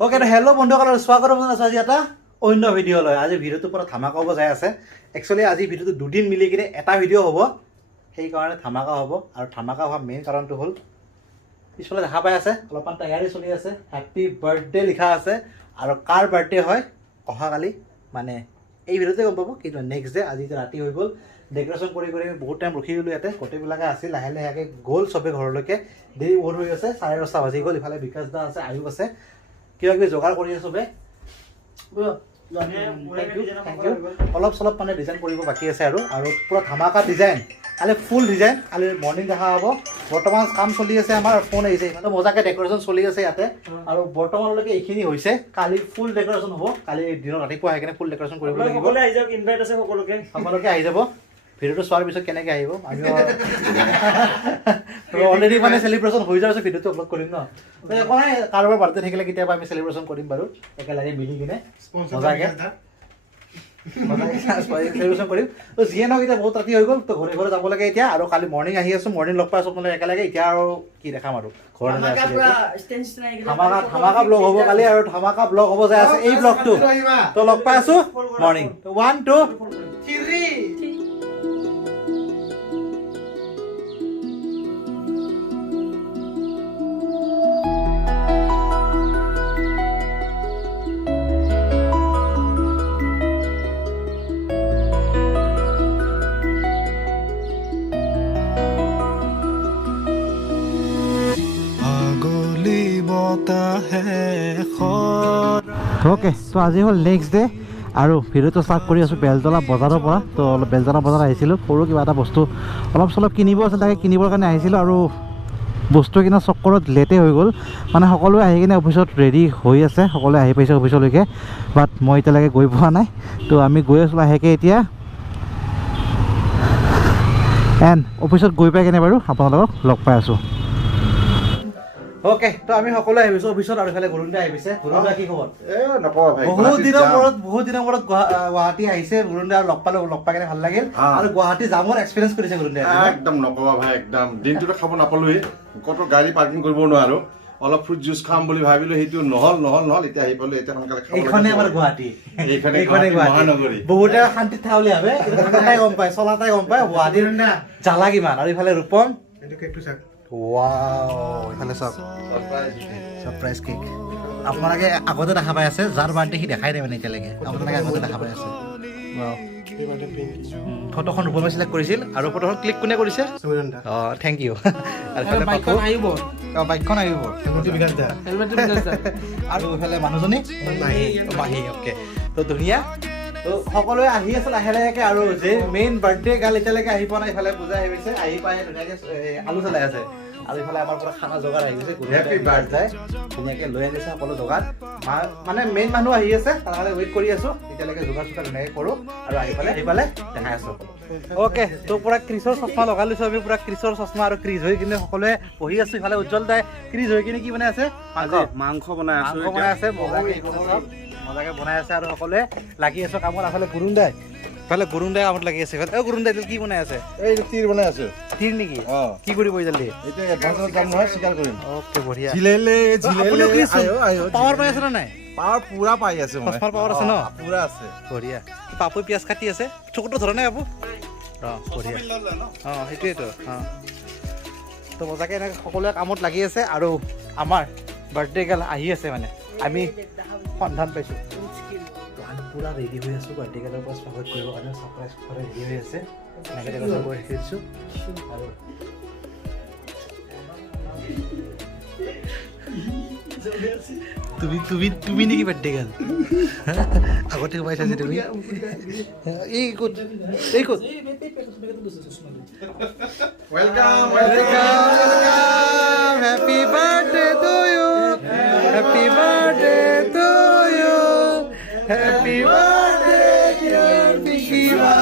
Okay তো hello' বন্ধুসকল স্বাগতম জনাইছোঁ আজি এটা অন্য ভিডিঅ'লৈ। আজি ভিডিঅ'টো পুৰা ধামাকা হ'ব যাই আছে। একচুৱেলি আজি ভিডিঅ'টো দুদিন মিলি কিনে এটা ভিডিঅ' হ'ব, সেইকাৰণে ধামাকা হ'ব। আৰু ধামাকা হোৱা মেইন কাৰণটো হ'ল পিছফালে দেখা পাই আছে অলপমান তৈয়াৰী চলি আছে, হেপ্পী বাৰ্থডে লিখা আছে। আৰু কাৰ বাৰ্থডে হয় অহাকালি মানে এই ভিডিঅ'তে গম পাব, কিন্তু নেক্সট ডে আজি ৰাতি হৈ গ'ল। ডেক'ৰেশ্যন কৰি বহুত টাইম ৰখি গ'লোঁ ইয়াতে, গোটেইবিলাকে আছিল। লাহে লাহেকৈ গ'ল চবে ঘৰলৈকে, দেৰি বহুত হৈ আছে, 10:30 বাজি গ'ল। ইফালে বিকাশ দা আছে, আয়ুব আছে, কিবা কিবি যোগাৰ কৰি আছোঁ চবে। অলপ চলপ মানে ডিজাইন কৰিব বাকী আছে আৰু পূৰা ধামাকা ডিজাইন। কালি ফুল ডিজাইন, কালি মৰ্ণিং দেখা হ'ব। বৰ্তমান কাম চলি আছে, আমাৰ ফোন আহিছে, ইমান মজাকৈ ডেক'ৰেশ্যন চলি আছে ইয়াতে। আৰু বৰ্তমানলৈকে এইখিনি হৈছে, কালি ফুল ডেক'ৰেশ্যন হ'ব। কালি দিনত ৰাতিপুৱা আহি কিনে ফুল ডেক'ৰেশ্যন কৰিব লাগিব। সকলোকে আহি যাব। ভিডিঅ'টো চোৱাৰ পিছত কেনেকৈ আহিব, আমি অলৰেডি মানে চেলিব্ৰেশ্যন হৈ যোৱাৰ পিছত ভিডিঅ'টো আপলোড কৰিম ন। একো নাই, কাৰোবাৰ বাৰ্থডে থাকিলে কেতিয়াবা আমি চেলিব্ৰেশ্যন কৰিম বাৰু, একেলগে মিলি কিনে মজাকৈ চেলিব্ৰেশ্যন কৰিম। তো যিয়ে নহওক এতিয়া বহুত ৰাতি হৈ গ'ল, তো ঘৰে ঘৰে যাব লাগে এতিয়া। আৰু কালি মৰ্ণিং আহি আছোঁ, মৰ্ণিং লগ পাই আছোঁ আপোনালোকে একেলগে। এতিয়া আৰু কি দেখাম আৰু ঘৰতে ধামাকা ব্লগ হ'ব কালি, আৰু ধামাকা ব্লগ হ'ব যাই আছে এই ব্লগটো। তো লগ পাই আছোঁ মৰ্ণিং 1 2 3। ওকে, তো আজি হ'ল নেক্সট ডে আৰু ভিডিঅ'টো ষ্টাৰ্ট কৰি আছোঁ বেলতলা বজাৰৰ পৰা। তো অলপ বেলতলা বজাৰ আহিছিলোঁ, সৰু কিবা এটা বস্তু অলপ চলপ কিনিব আছিল, তাকে কিনিবৰ কাৰণে আহিছিলোঁ। আৰু বস্তু কিনা চক্কৰত লেটেই হৈ গ'ল, মানে সকলোৱে আহি কিনে অফিচত ৰেডি হৈ আছে, সকলোৱে আহি পাইছে অফিচলৈকে, বাট মই এতিয়ালৈকে গৈ পোৱা নাই। তো আমি গৈ আছোঁ লাহেকৈ এতিয়া, এণ্ড অফিচত গৈ পাই কিনে বাৰু আপোনালোকক লগ পাই আছোঁ। ওকে, তো আমি সকলোৱে আহিছোঁ অফিচত। আৰু ইফালে গুৰুন্দা আহিছে। গুৰুন্দা কি খবৰ? বহুত দিনৰ মূৰত গুৱাহাটী আহিছে গুৰুন্দা, লগ পালোঁ, লগ পাই কিনে ভাল লাগিল। আৰু গুৱাহাটী জামৰ এক্সপিৰিয়েঞ্চ কৰিছে গুৰুন্দা। একদম নকবা ভাই, একদম দিনটোতো খাব নাপালোৱে, ক'তো গাড়ী পাৰ্কিং কৰিব নোৱাৰো। অলপ ফ্ৰুট জুচ খাম বুলি ভাবিলো, সেইটো নহল। এতিয়া আহি পালো, এতিয়া সোনকালে খাব। এইখনে আমাৰ গুৱাহাটী, এইখনে মহানগৰী। বহুতে শান্তিত থাকা বুলি ভাবে, তাই গম পায়, চলাটাই গম পায় গুৱাহাটীৰ জ্বালা কিমান। আৰু ইফালে ৰূপম, ৱাও, ইফালে চাওক ছাৰপ্ৰাইজ কেক। আপোনালোকে আগতে দেখা পাই আছে, যাৰ বাৰ্থডে সি দেখাই নাই মানে এতিয়ালৈকে, আপোনালোকে আগতে দেখা পাই আছে। ফটোখন ৰূপমে চিলেক্ট কৰিছিল, আৰু ফটোখন ক্লিক কোনে কৰিছে? অঁ, থেংক ইউ। আৰু বাইকখন আহিব, আৰু এইফালে মানুহজনী মাহী। অ'কে, তো ধুনীয়া। তো সকলোৱে আহি আছে লাহে লাহেকৈ। আৰু যে মেইন বাৰ্থডে গাল এতিয়ালৈকে আহি পোৱা নাই। ইফালে পূজা আহি গৈছে, আহি পাই ধুনীয়াকৈ আলু চলাই আছে। আৰু ইফালে আমাৰ পৰা খানা যোগাৰ আহি গৈছে, ধুনীয়াকৈ লৈ আনিছে সকলো যোগাৰ। মানে মেইন মানুহ আহি আছে, তাৰ কাৰণে ৱেইট কৰি আছোঁ। এতিয়ালৈকে যোগাৰ চোগাৰ ধুনীয়াকৈ কৰোঁ, আৰু আহি পালে দেখাই আছোঁ। অ'কে, তো পূৰা ক্ৰিছৰ চশমা লগাই লৈছোঁ আমি, পূৰা ক্ৰিছৰ চশমা আৰু ক্ৰিজ হৈ কিনে সকলোৱে বহি আছোঁ। ইফালে উজ্জ্বল দাই ক্ৰিজ হৈ কিনে কি বনাই আছে? মাংস বনাই আছে, মজাকৈ বনাই আছে। আৰু সকলোৱে লাগি আছোঁ কামত। এফালে গুৰুন্দাই কামত লাগি আছে। গুৰুন্দাই কি বনাই আছে? এই তিৰ বনাই আছে। তিৰ নেকি? কি কৰিব জল্দি? এতিয়া এডভান্সত যাম নহয়, স্বীকাৰ কৰিম। অ'কে, বঢ়িয়া। পাৱাৰ পাই আছে নে নাই? পাৱাৰ পুৰা পাই আছে, চশমাৰ পাৱাৰ আছে ন? পুৰা আছে, বঢ়িয়া। পাপুই পিঁয়াজ কাটি আছে, চকুটো ধৰা নাই পাপু? অঁ, বঢ়িয়া। অঁ, সেইটোৱেতো। অঁ, তো মজাকৈ এনেকৈ সকলোৱে কামত লাগি আছে। আৰু আমাৰ বাৰ্থডে গাল আহি আছে, মানে আমি সন্ধান পাইছোঁ। পুৰা ৰেডি হৈ আছোঁ বাৰ্থডে গালৰ পৰা স্বাগত কৰিবৰ কাৰণে। ছাৰপ্ৰাইজ ৰেডি হৈ আছে, এনেকৈ ডেক'ৰেশ্যন কৰি ৰাখি দিছোঁ। আৰু তুমি নেকি বাৰ্থডে গাল? আগতে সোমাইছা যে তুমি। এই ক'ত? Welcome, happy birthday to you, happy birthday to you, happy birthday dear Piki বা,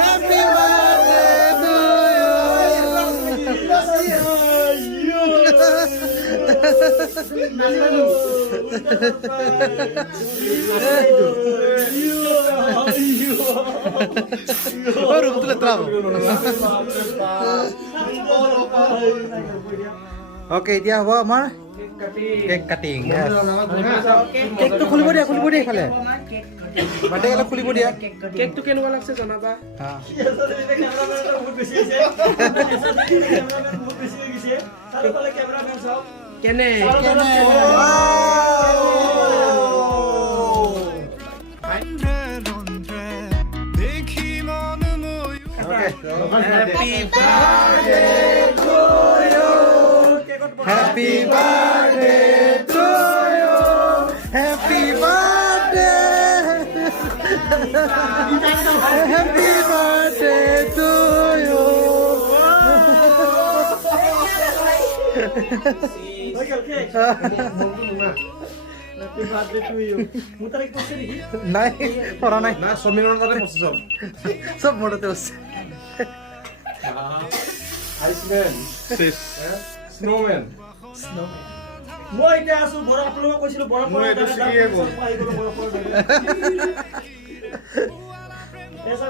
happy birthday to you. Okay এতিয়া হ'ব আমাৰ কেক কাটিং কেকটো খুলিব দিয়া এইফালে বাৰ্থডে অলপ খুলিব দিয়া কেকটো কেনেকুৱা লাগছে জনাবা কেনে Happy birthday to you. Happy birthday. Happy birthday to you. নাই পৰা নাই না সমীৰৰ তাতে পঁচিছ চব মোৰতে আছে আইচমেন স্নোমেন মই এতিয়া আছো বৰফ আপোনালোকক কৈছিলো বৰফ মই এইটো ছিগিয়ে গ'ল।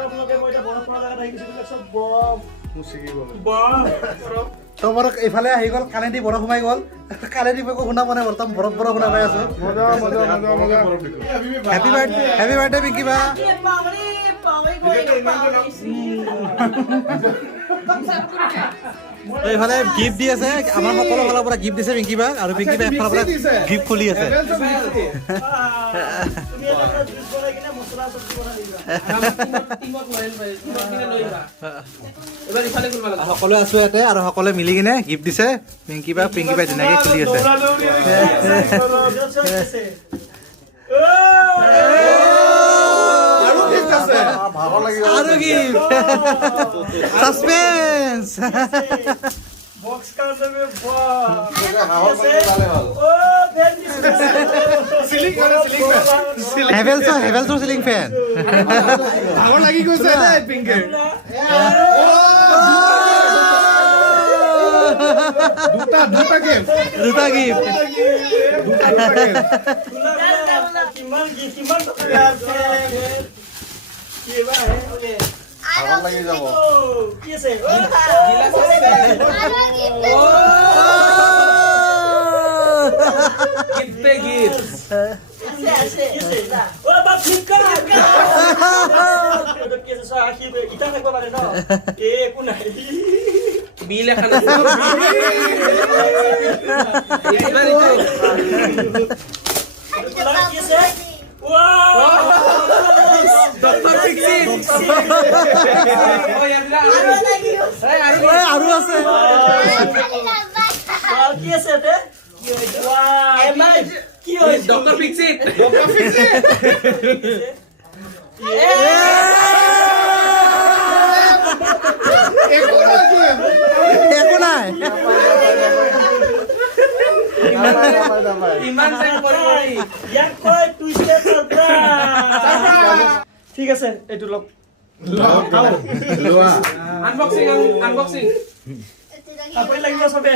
আপোনালোকে মই এতিয়া বৰফ পৰা জেগাত আহি গৈছো চব বৰফ মোৰ ছিগি গ'ল বৰফ চবৰ এইফালে আহি গ'ল কালেদি বৰফ সোমাই গ'ল কালেদি একো শুনা পোৱা নাই বৰ্তমান বৰফ শুনা পাই আছো হেপী বাৰ্থডে পিংকি বা এইফালে গিফ্ট দি আছে আমাৰ সকলো ফালৰ পৰা গিফ্ট দিছে পিংকি বা আৰু পিংকি বা এফালৰ পৰা গিফ্ট খুলি আছে তুমি এটা জুচ বনাই কিনে মছলা চব্জি বনাই দিবা এবাৰ ইফালে কৰিব লাগিব সকলোৱে আছো ইয়াতে আৰু সকলোৱে মিলি কিনে গিফ্ট দিছে পিংকি বা ধুনীয়াকে খুলি আছে ভাগৰ লাগি গ'ল আৰু গিফ্ট সাসপেন্স বক্স কাউন্টাৰ में वाह হাঁহৰ পানী ওলালে হ'ল ओ फैन চিলিং হেভেলছৰ চিলিং ফেন ভাগৰ লাগি গৈছে দেই পিংকে দুটা গেম দুটা গিফ্ট किमान तो यार ये बा है ओके ভাগৰ লাগি যাব कैसे গিফট পে গিফট कैसे ओ बाप फ्लिपकार्ट कैसे सा आखिर इतना तक बारे ना ए को नहीं বিল এখন আছে এইবাৰ कैसे वाह ডক্টৰ ফিক্সিং ও ইয়ালা আৰু আছে कैसे थे वाह এমাই কি হয় ডক্টৰ ফিক্সিং একো নাই ইমান টাইম কৰি ইয়াক কয় টুইষ্টেড সাৰপ্ৰাইজ ঠিক আছে এইটো লওক লোৱা আনবক্সিং আপুনি লাগিব সবে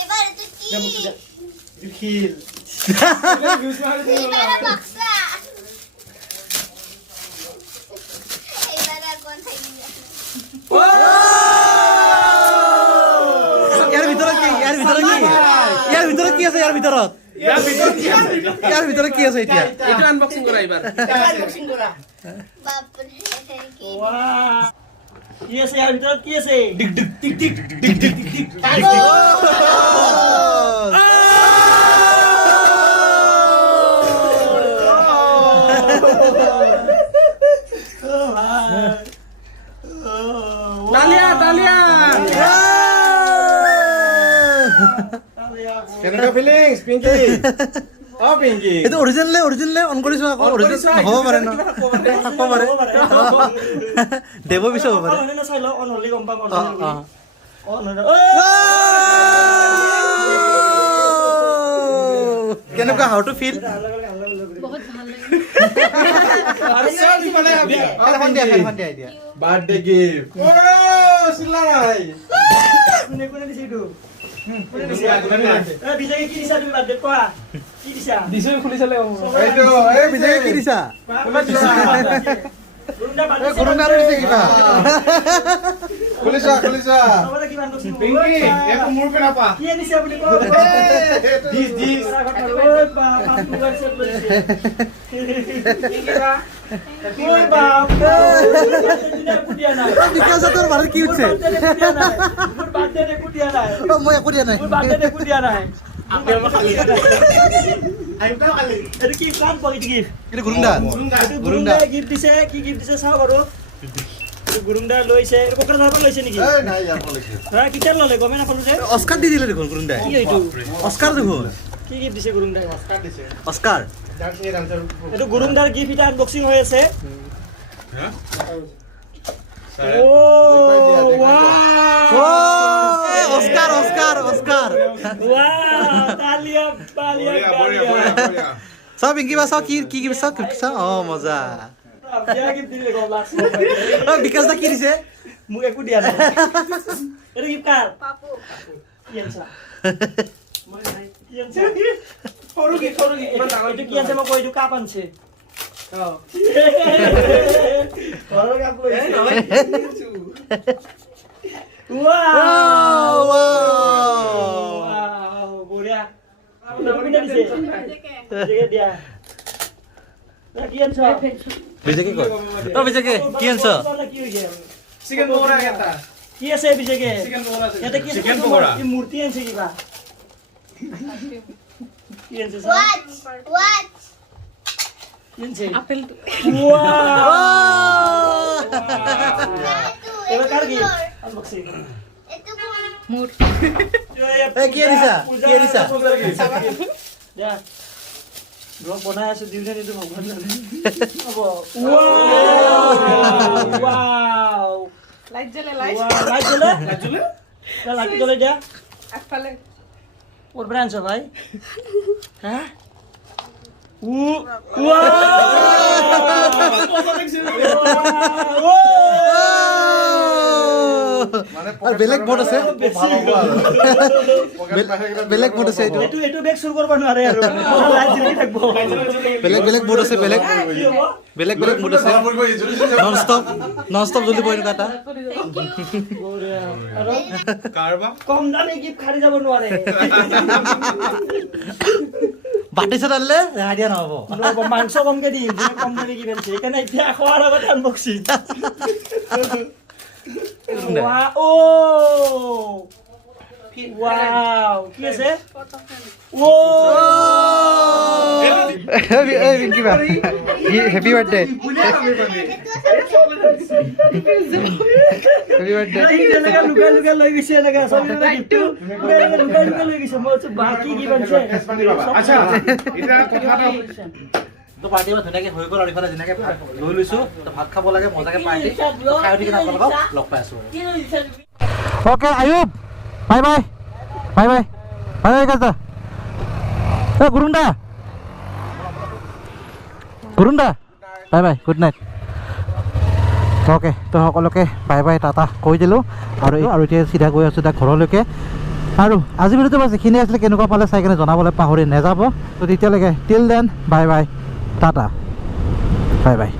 এবাৰ তো কি খিল এবাৰ বক্সা এবাৰ কোন থাকি ইয়াৰ ভিতৰত কি আছে ইয়াৰ ভিতৰত কি আছে এতিয়া এইটো আনবক্সিং কৰা এইবাৰ বাপ ৰে কি ওয়াও কি আছে ইয়াৰ ভিতৰত কি আছে ডিক ডিক টিক টিক ডালিয়া কেনেকুৱা ফিলিংছ পিংকি অ পিংকি এইটো অৰিজিনেল অন কৰিছো আকৌ অৰিজিনেল হ'ব পাৰে ন হ'ব পাৰে দেৱ পিছ হ'ব পাৰে অন চাই ল অন হলি গম পাম অ অন কেনেকুৱা হাউ টু ফিল বহুত ভাল লাগে আৰু চব ইফালে খেলখন দিয়া এতিয়া বাৰ্থডে গিফ্ট ও চিল্লা নাই কোনে দিছে এইটো কোনে দিছে এ বিজয় কি দিছা তুমি বাৰ্থডে কোৱা কি দিছা দিছে খুলি চালে এইটো এই বিজয় কি দিছা কোনে দিছা গুৰুন্দা বাৰ্থডে গৰুণা আৰু দিছে কিবা খুলিছা চবতে কি আনবক্সিং পিংকি একো মোৰ পৰা পা কি আনিছে বুলি কও দিছ ঐ বাপ মোবাইল সেট লৈছে ঐ বাপ কুটিয়া নাই বিকাশ তোৰ মানে কি উঠছে মোৰ বাৰ্থডে কুটিয়া নাই মই একো দিয়া নাই মোৰ বাৰ্থডে কুটিয়া নাই এইটো কি কাম পকেট গিফ্ট এইটো গুৰুংদা গুৰুংদা গিফ্ট দিছে কি গিফ্ট দিছে চাও বাৰু গুৰুংদা লৈছে এইটো কোকৰাঝাৰৰ লৈছে নেকি নাই ইয়াৰ পৰা লৈছে হা কিটাৰ ললে গমে নাপালো যে অস্কাৰ দি দিলে দেখোন গুৰুংদাই কি এইটো অস্কাৰ দেখোন কি গিফ্ট দিছে গুৰুংদাই অস্কাৰ এইটো গুৰুংদাৰ গিফ্ট এটা আনবক্সিং হৈ আছে ও wow Oscar Oscar Oscar wow তালিয়া তালিয়া চাও পিংকি বা চাও কি কি কি চাও চাও অ মজা বিয়া গিফ্ট দিলে গম লাগছে অ বিকাশ দা কি দিছে মোক একো দিয়া নাই এইটো গিফ্ট কাৰ পাপু কি আনছা কি আনছা সৰু কি এইটো কি আনছে মই কৈ দিও কাপ আনছে ঘৰৰ কাপ লৈছে ৱাও ৱাও বঢ়িয়া নমিনা দিছে ঠিক দিয়া কি আনছ বিজেকে কয় অ বিজেকে কি আনছ কি হৈ গেল চিকেন পকৰা এটা কি আছে বিজেকে চিকেন পকৰা আছে ইয়াতে কি আছে চিকেন পকৰা কি মূৰ্তি আনছে কিবা কি আনছে watch কি আনছে আপেলটো এবাৰ কাৰ কি আনবক্সিং এটো মোৰ এ কি আনিছা কি আনিছা যা ব্লগ বনাই আছে দিউনে নিটো ভগৱান জানে হ'ব ওয়াও লাইট জ্বলে লাইট লাইট জ্বলে লাইট জ্বলে যা আগফালে ওর ব্রাঞ্চ ভাই হ্যাঁ ওয়াও আৰু বেলেগ বোৰ্ড আছে বেলেগ বোৰ্ড আছে এইটো এটো এটো বেগ চুৰ কৰিব নোৱাৰে আৰু লাইট জ্বলি থাকিব বেলেগ বেলেগ বোৰ্ড আছে বেলেগ বেলেগ বেলেগ বোৰ্ড আছে নন ষ্টপ জ্বলিব এনেকুৱা এটা কাৰবা কম দামী গিফ্ট খাৰি যাব নোৱাৰে বাটি চাট আনিলে ৰেহাই দিয়া নহ'ব মাংস কমকে দিম কম দামী গিফ্ট আনিছে সেইকাৰণে এতিয়া খোৱাৰ আগত আনবক্সিং ও ওয়াও কি আছে ও এই পিংকি বা হেপী বাৰ্থডে হেপী বাৰ্থডে এনেকা লুকাই লুকাই লৈ গৈছে এনেকা সব গিফ্টটো লুকাই লুকাই লৈ গৈছে মই বাকি কি বনছে আচ্ছা এটা কথা এটা তো পাৰ্টি বা ধুনীয়াকৈ হৈ গ'ল আৰু ইফালে যেনেকৈ লৈ লৈছোঁ তো ভাত খাব লাগে মজাকৈ পাৰ্টি খাই উঠি কিনে আপোনালোকক লগ পাই আছোঁ okay Ayub bye bye bye bye bye bye কাজা এই গুৰুন্দা গুৰুন্দা bye bye good night okay তো সকলোকে বাই বাই টাটা কৈ দিলোঁ আৰু এতিয়া চিধা গৈ আছোঁ এতিয়া ঘৰলৈকে আৰু আজি ভিডিঅ'টো বাছ এইখিনি আছিলে কেনেকুৱা পালে চাই কিনে জনাবলৈ পাহৰি নাযাব তো তেতিয়ালৈকে till then bye bye tata bye bye